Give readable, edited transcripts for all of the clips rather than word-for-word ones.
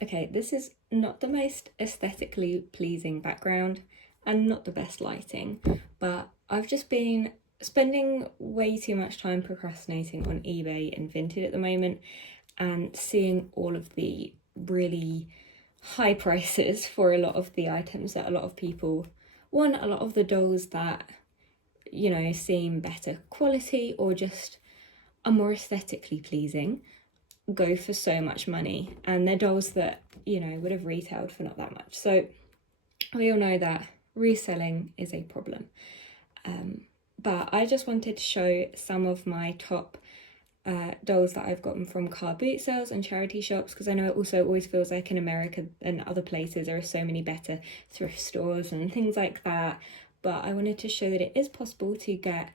Okay, this is not the most aesthetically pleasing background and not the best lighting, but I've just been spending way too much time procrastinating on eBay and Vinted at the moment and seeing all of the really high prices for a lot of the items that a lot of people want, a lot of the dolls that, seem better quality or just are more aesthetically pleasing go for so much money, and they're dolls that would have retailed for not that much. So we all know that reselling is a problem, but I just wanted to show some of my top dolls that I've gotten from car boot sales and charity shops, because I know it also always feels like in America and other places there are so many better thrift stores and things like that, but I wanted to show that it is possible to get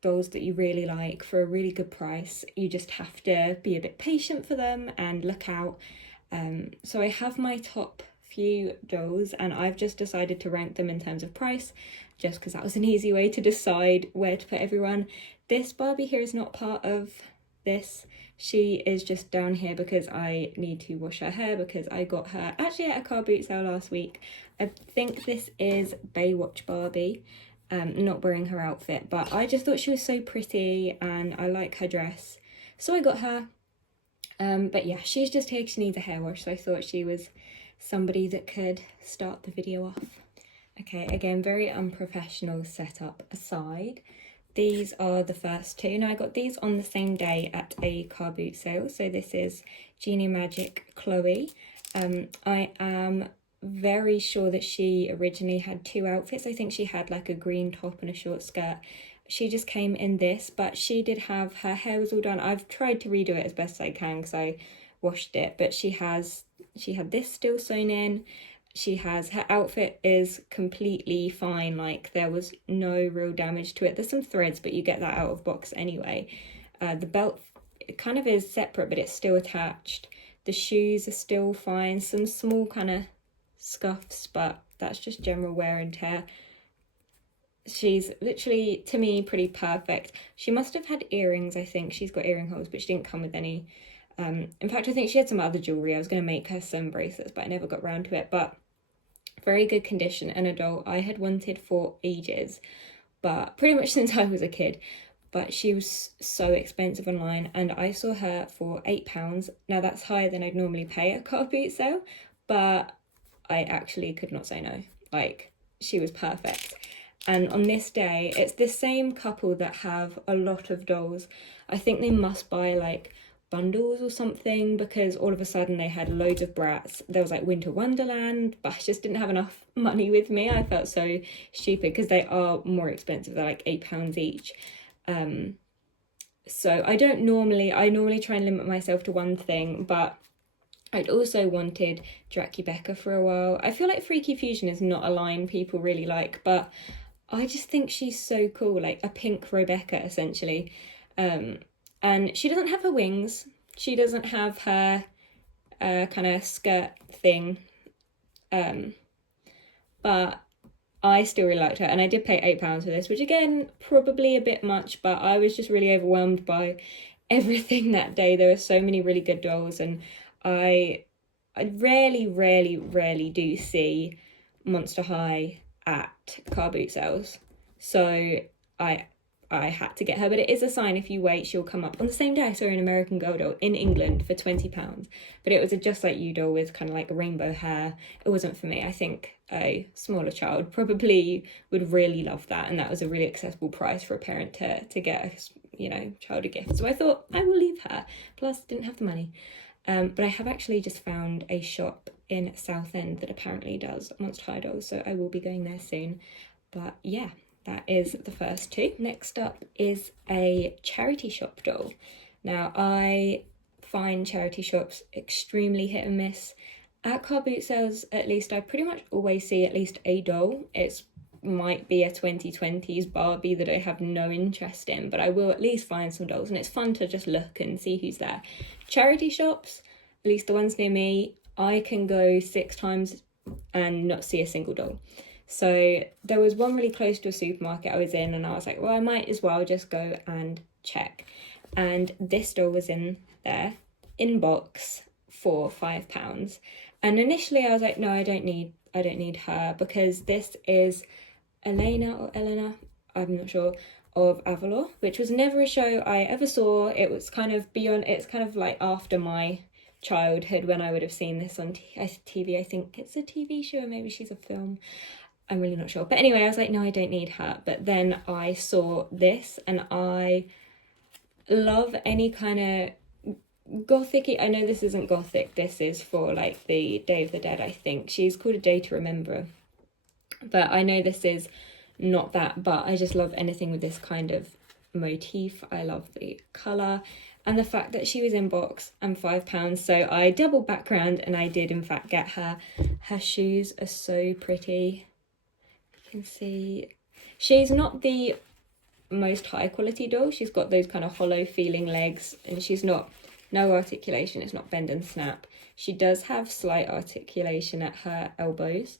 dolls that you really like for a really good price. You just have to be a bit patient for them and look out. So I have my top few dolls and I've just decided to rank them in terms of price, just because that was an easy way to decide where to put everyone. This Barbie here is not part of this. She is just down here because I need to wash her hair, because I got her actually at a car boot sale last week. I think this is Baywatch Barbie. Not wearing her outfit, but I just thought she was so pretty and I like her dress, so I got her. But yeah, she's just here, she needs a hair wash, so I thought she was somebody that could start the video off. Okay, again, very unprofessional setup aside, these are the first two. Now I got these on the same day at a car boot sale. So this is Genie Magic Chloe. I am very sure that she originally had two outfits. I think she had like a green top and a short skirt. She just came in this, but she did have, her hair was all done. I've tried to redo it as best I can because I washed it, but she had this still sewn in. Her outfit is completely fine, like there was no real damage to it. There's some threads, but you get that out of box anyway. The belt, it kind of is separate, but it's still attached. The shoes are still fine, some small kind of scuffs, but that's just general wear and tear. She's literally, to me, pretty perfect. She must have had earrings, I think. She's got earring holes, but she didn't come with any. In fact, I think she had some other jewellery. I was going to make her some bracelets, but I never got around to it. But very good condition, and a doll I had wanted for ages, but pretty much since I was a kid. But she was so expensive online, and I saw her for £8. Now that's higher than I'd normally pay at a car boot sale, but I actually could not say no. Like, she was perfect. And on this day, it's the same couple that have a lot of dolls. I think they must buy like bundles or something, because all of a sudden they had loads of brats. There was like Winter Wonderland, but I just didn't have enough money with me. I felt so stupid because they are more expensive. They're like £8 each. So I normally try and limit myself to one thing, but I'd also wanted Jackie Becker for a while. I feel like Freaky Fusion is not a line people really like, but I just think she's so cool, like a pink Rebecca essentially. And she doesn't have her wings. She doesn't have her kind of skirt thing. But I still really liked her, and I did pay £8 for this, which again, probably a bit much, but I was just really overwhelmed by everything that day. There were so many really good dolls, and I rarely do see Monster High at car boot sales, so I had to get her. But it is a sign, if you wait, she'll come up. On the same day I saw an American Girl doll in England for £20, but it was a Just Like You doll with kind of like rainbow hair. It wasn't for me. I think a smaller child probably would really love that, and that was a really accessible price for a parent to get a child a gift. So I thought I will leave her, plus didn't have the money. But I have actually just found a shop in Southend that apparently does Monster High dolls, so I will be going there soon. But yeah, that is the first two. Next up is a charity shop doll. Now, I find charity shops extremely hit and miss. At car boot sales, at least, I pretty much always see at least a doll. It might be a 2020s Barbie that I have no interest in, but I will at least find some dolls, and it's fun to just look and see who's there. Charity shops, at least the ones near me, I can go 6 times and not see a single doll. So there was one really close to a supermarket I was in, and I was like, well, I might as well just go and check. And this doll was in there, in box, for £5. And initially I was like, no, I don't need her, because this is Elena, I'm not sure, of Avalor, which was never a show I ever saw. It was kind of beyond, it's kind of like after my childhood when I would have seen this on TV. I think it's a TV show, or maybe she's a film. I'm really not sure. But anyway, I was like, no, I don't need her. But then I saw this, and I love any kind of gothic. I know this isn't gothic. This is for like the Day of the Dead, I think. She's called A Day to Remember. But I know this is not that, but I just love anything with this kind of motif. I love the colour and the fact that she was in box and £5. So I doubled background, and I did in fact get her. Her shoes are so pretty. You can see she's not the most high quality doll. She's got those kind of hollow feeling legs, and she's not, no articulation, it's not bend and snap. She does have slight articulation at her elbows,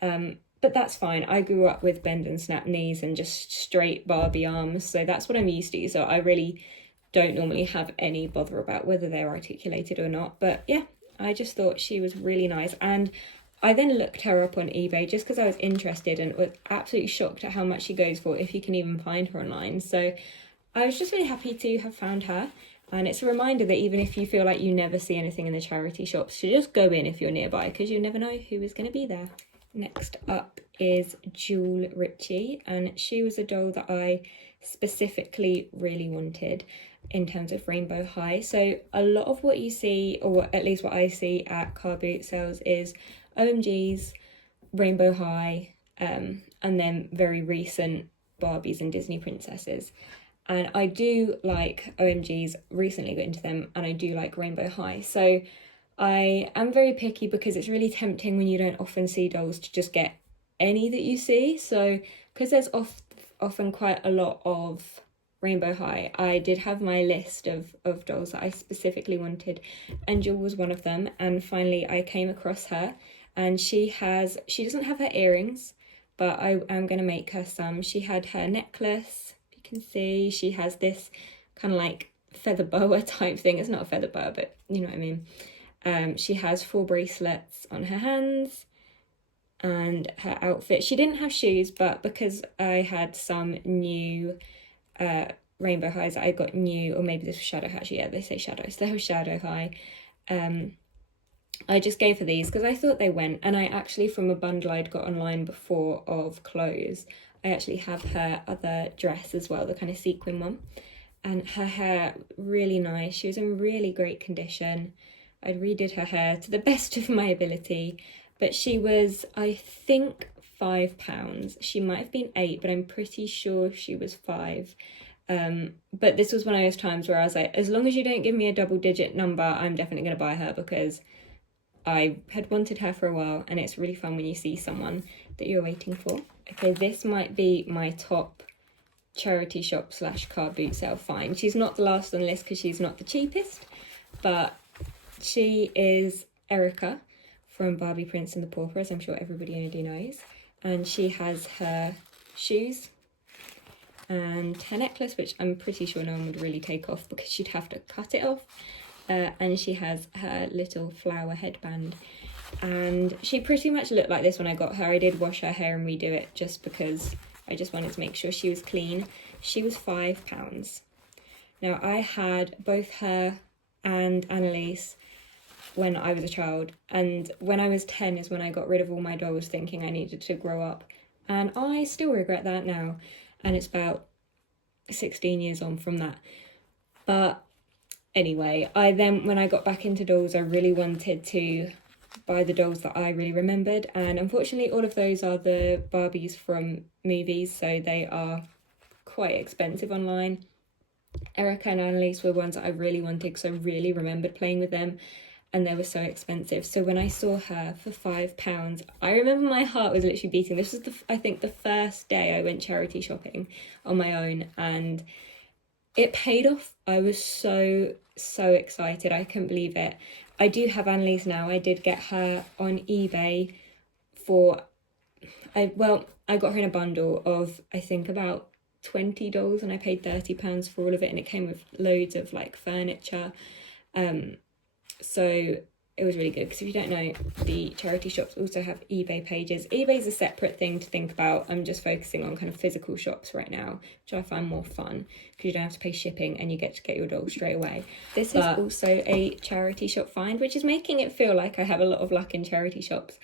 but that's fine. I grew up with bend and snap knees and just straight Barbie arms, so that's what I'm used to. So I really don't normally have any bother about whether they're articulated or not. But yeah, I just thought she was really nice. And I then looked her up on eBay just because I was interested, and was absolutely shocked at how much she goes for, if you can even find her online. So I was just really happy to have found her. And it's a reminder that even if you feel like you never see anything in the charity shops, to just go in if you're nearby, because you never know who is going to be there. Next up is Jewel Ritchie, and she was a doll that I specifically really wanted in terms of Rainbow High. So a lot of what you see, or at least what I see at car boot sales, is OMGs, Rainbow High, and then very recent Barbies and Disney princesses. And I do like OMGs, recently got into them, and I do like Rainbow High. So I am very picky, because it's really tempting when you don't often see dolls to just get any that you see. So because there's often quite a lot of Rainbow High, I did have my list of dolls that I specifically wanted, and Jewel was one of them. And finally I came across her, and she doesn't have her earrings, but I am going to make her some. She had her necklace, you can see. She has this kind of like feather boa type thing. It's not a feather boa, but you know what I mean. She has 4 bracelets on her hands, and her outfit, she didn't have shoes, but because I had some new Rainbow Highs that I got new, or maybe this was Shadow High, actually, yeah, they say Shadow, so they were Shadow High. I just gave her these because I thought they went, and I actually, from a bundle I'd got online before of clothes, I actually have her other dress as well, the kind of sequin one, and her hair, really nice. She was in really great condition. I redid her hair to the best of my ability, but she was, I think, £5. She might have been 8, but I'm pretty sure she was 5. But this was one of those times where I was like, as long as you don't give me a double-digit number, I'm definitely going to buy her, because I had wanted her for a while, and it's really fun when you see someone that you're waiting for. Okay, this might be my top charity shop / car boot sale find. She's not the last on the list because she's not the cheapest, but she is Erica from Barbie, Prince and the Pauper, as I'm sure everybody already knows. And she has her shoes and her necklace, which I'm pretty sure no one would really take off because she'd have to cut it off. And she has her little flower headband. And she pretty much looked like this when I got her. I did wash her hair and redo it just because I just wanted to make sure she was clean. She was £5. Now, I had both her and Annalise when I was a child, and when I was 10 is when I got rid of all my dolls, thinking I needed to grow up, and I still regret that now, and it's about 16 years on from that. But anyway, when I got back into dolls, I really wanted to buy the dolls that I really remembered, and unfortunately all of those are the Barbies from movies, so they are quite expensive online. Erica and Annalise were ones that I really wanted because I really remembered playing with them, and they were so expensive. So when I saw her for £5, I remember my heart was literally beating. This was I think the first day I went charity shopping on my own, and it paid off. I was so excited. I couldn't believe it. I do have Annalise now. I did get her on eBay for, I got her in a bundle of, I think, about $20, and I paid £30 for all of it, and it came with loads of like furniture. So it was really good, because if you don't know, the charity shops also have eBay pages. eBay's a separate thing to think about. I'm just focusing on kind of physical shops right now, which I find more fun because you don't have to pay shipping and you get to get your doll straight away. This is also a charity shop find, which is making it feel like I have a lot of luck in charity shops.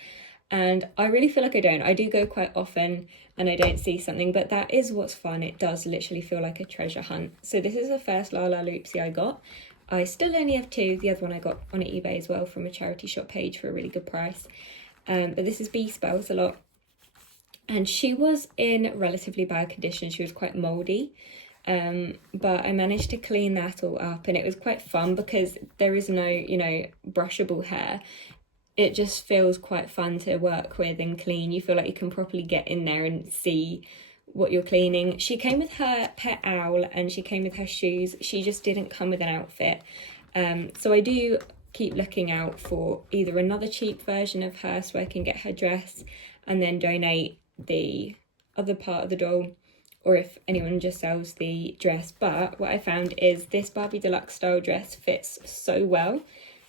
And I really feel like I don't. I do go quite often and I don't see something, but that is what's fun. It does literally feel like a treasure hunt. So this is the first Lala Loopsy I got. I still only have two. The other one I got on eBay as well from a charity shop page for a really good price. But this is B Spells a lot. And she was in relatively bad condition. She was quite mouldy. But I managed to clean that all up, and it was quite fun because there is no, you know, brushable hair. It just feels quite fun to work with and clean. You feel like you can properly get in there and see what you're cleaning. She came with her pet owl and she came with her shoes. She just didn't come with an outfit. So I do keep looking out for either another cheap version of her so I can get her dress and then donate the other part of the doll, or if anyone just sells the dress. But what I found is this Barbie Deluxe style dress fits so well,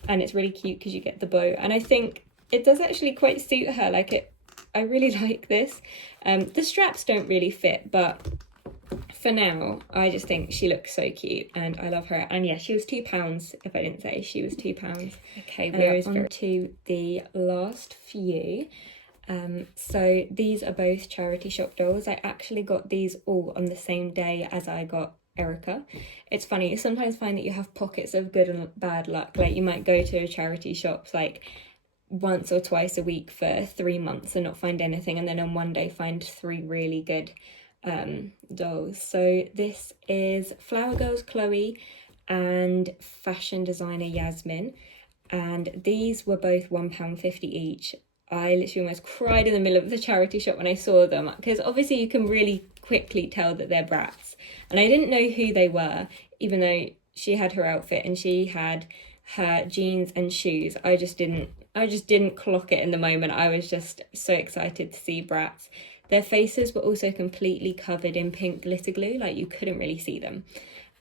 and it's really cute because you get the bow, and I think it does actually quite suit her. I really like this. The straps don't really fit, but for now I just think she looks so cute and I love her. And yeah, she was £2, if I didn't say. She was £2. Okay, we're on to the last few. So these are both charity shop dolls. I actually got these all on the same day as I got Erica. It's funny, you sometimes find that you have pockets of good and bad luck. Like, you might go to a charity shop like once or twice a week for 3 months and not find anything, and then on one day find 3 really good dolls. So this is Flower Girls Chloe and fashion designer Yasmin, and these were both £1.50 each. I literally almost cried in the middle of the charity shop when I saw them, because obviously you can really quickly tell that they're brats, and I didn't know who they were, even though she had her outfit and she had her jeans and shoes. I just didn't clock it in the moment. I was just so excited to see brats. Their faces were also completely covered in pink glitter glue, like you couldn't really see them.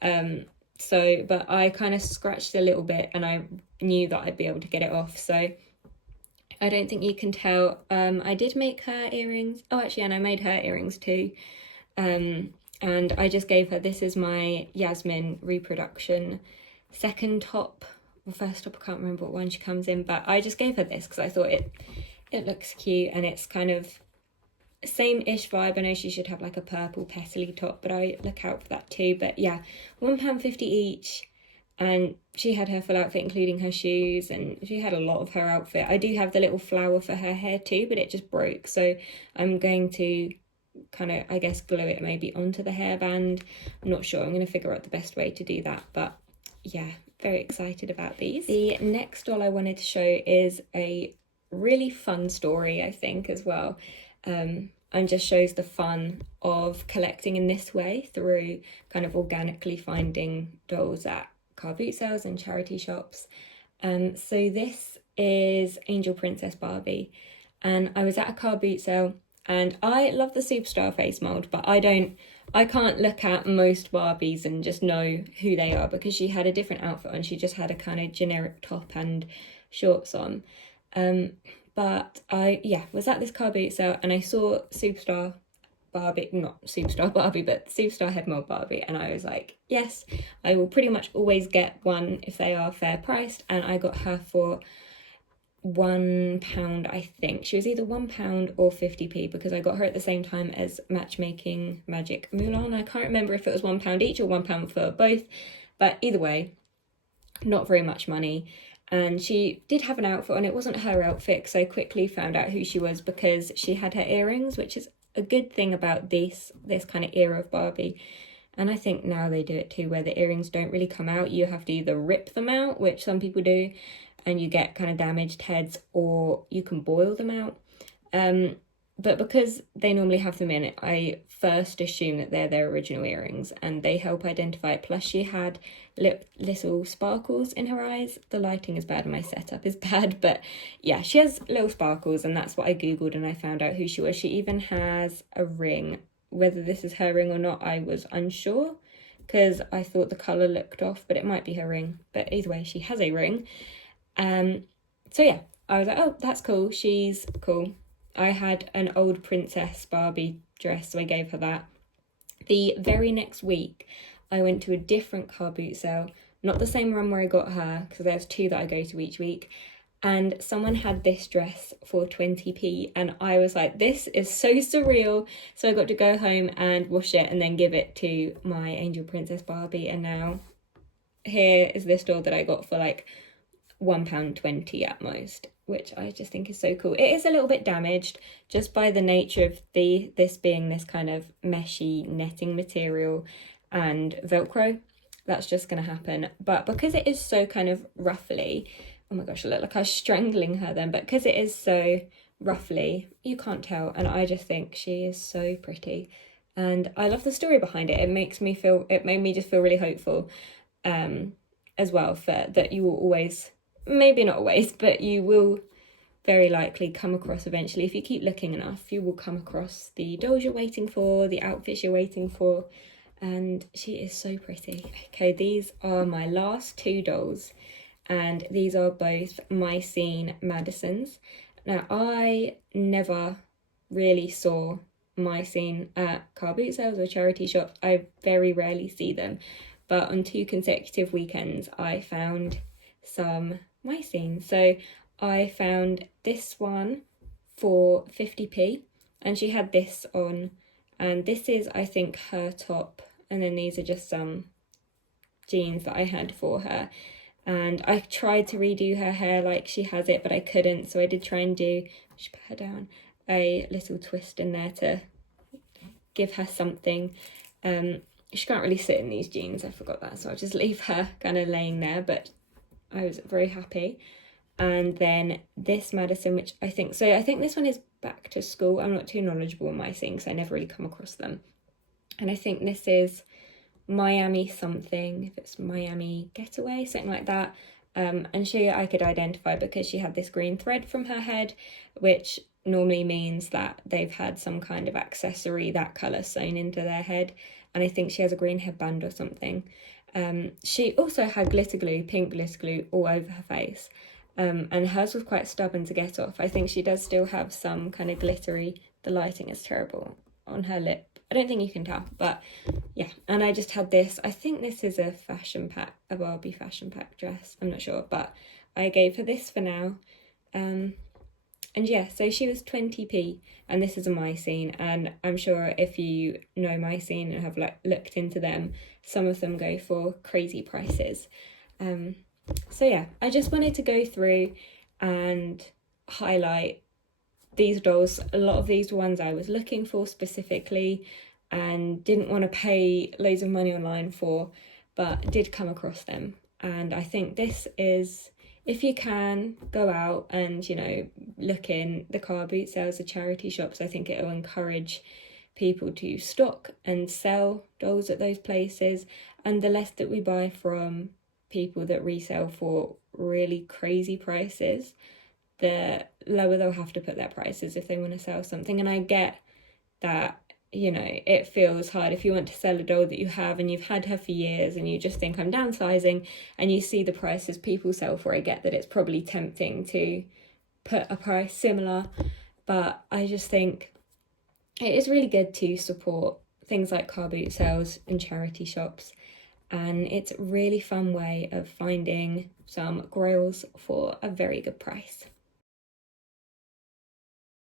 But I kind of scratched a little bit and I knew that I'd be able to get it off, so I don't think you can tell. I did make her earrings. Oh, actually, and I made her earrings too. And I just gave her, this is my Yasmin reproduction second top, or first top, I can't remember what one she comes in, but I just gave her this because I thought it looks cute and it's kind of same-ish vibe. I know she should have like a purple petally top, but I look out for that too. But yeah, £1.50 each. And she had her full outfit, including her shoes, and she had a lot of her outfit. I do have the little flower for her hair too, but it just broke. So I'm going to kind of, I guess, glue it maybe onto the hairband. I'm not sure. I'm going to figure out the best way to do that. But yeah, very excited about these. The next doll I wanted to show is a really fun story, I think, as well. And just shows the fun of collecting in this way through kind of organically finding dolls at car boot sales and charity shops. So this is Angel Princess Barbie, and I was at a car boot sale, and I love the Superstar face mold, but I can't look at most Barbies and just know who they are, because she had a different outfit on. She just had a kind of generic top and shorts on. But I was at this car boot sale and I saw Superstar Barbie, not Superstar Barbie, but Superstar head mold Barbie, and I was like, yes, I will pretty much always get one if they are fair priced. And I got her for £1, I think. She was either £1 or 50p, because I got her at the same time as Matchmaking Magic Mulan. I can't remember if it was £1 each or £1 for both, but either way, not very much money. And she did have an outfit on. It wasn't her outfit, because I quickly found out who she was, because she had her earrings, which is a good thing about this kind of era of Barbie. And I think now they do it too, where the earrings don't really come out. You have to either rip them out, which some people do, and you get kind of damaged heads, or you can boil them out. But because they normally have them in it, I first assume that they're their original earrings, and they help identify it. Plus she had little sparkles in her eyes. The lighting is bad and my setup is bad, but yeah, she has little sparkles, and that's what I googled and I found out who she was. She even has a ring. Whether this is her ring or not, I was unsure, because I thought the colour looked off, but it might be her ring. But either way, she has a ring. So yeah, I was like, oh, that's cool, she's cool. I had an old Princess Barbie dress, so I gave her that. The very next week, I went to a different car boot sale, not the same one where I got her, because there's 2 that I go to each week, and someone had this dress for 20p, and I was like, this is so surreal. So I got to go home and wash it and then give it to my Angel Princess Barbie, and now here is this doll that I got for like £1.20 at most, which I just think is so cool. It is a little bit damaged just by the nature of this being this kind of meshy netting material and Velcro. That's just going to happen. But because it is so kind of ruffly, oh my gosh, I look like I was strangling her then, but because it is so ruffly, you can't tell. And I just think she is so pretty. And I love the story behind it. It made me just feel really hopeful as well, for that you will always, maybe not always, but you will very likely come across eventually, if you keep looking enough, you will come across the dolls you're waiting for, the outfits you're waiting for, and she is so pretty. Okay, these are my last 2 dolls, and these are both Mycene Madisons. Now, I never really saw Mycene at car boot sales or charity shops. I very rarely see them, but on 2 consecutive weekends I found some Mycene. So I found this one for 50p, and she had this on, and this is, I think, her top, and then these are just some jeans that I had for her. And I tried to redo her hair like she has it, but I couldn't, so I did try and do, I should put her down, a little twist in there to give her something. She can't really sit in these jeans, I forgot that, so I'll just leave her kind of laying there, but I was very happy. And then this Madison, which I think this one is back to school. I'm not too knowledgeable on Mycene because I never really come across them. And I think this is Miami something, if it's Miami Getaway, something like that. And she, I could identify because she had this green thread from her head, which normally means that they've had some kind of accessory that colour sewn into their head. And I think she has a green headband or something. She also had glitter glue, pink glitter glue, all over her face. And hers was quite stubborn to get off. I think she does still have some kind of glittery, the lighting is terrible, on her lip. I don't think you can tell, but yeah. And I just had this, I think this is a Barbie fashion pack dress, I'm not sure, but I gave her this for now. And yeah, so she was 20p, and this is a Mycene, and I'm sure if you know Mycene and have looked into them, some of them go for crazy prices. So yeah, I just wanted to go through and highlight these dolls. A lot of these ones I was looking for specifically and didn't want to pay loads of money online for, but did come across them. And I think this is, if you can go out and, you know, look in the car boot sales, the charity shops, I think it will encourage people to stock and sell dolls at those places. And the less that we buy from people that resell for really crazy prices, the lower they'll have to put their prices if they want to sell something. And I get that, you know, it feels hard if you want to sell a doll that you have and you've had her for years and you just think, I'm downsizing, and you see the prices people sell for. I get that it's probably tempting to put a price similar, but I just think it is really good to support things like car boot sales and charity shops, and it's a really fun way of finding some grails for a very good price.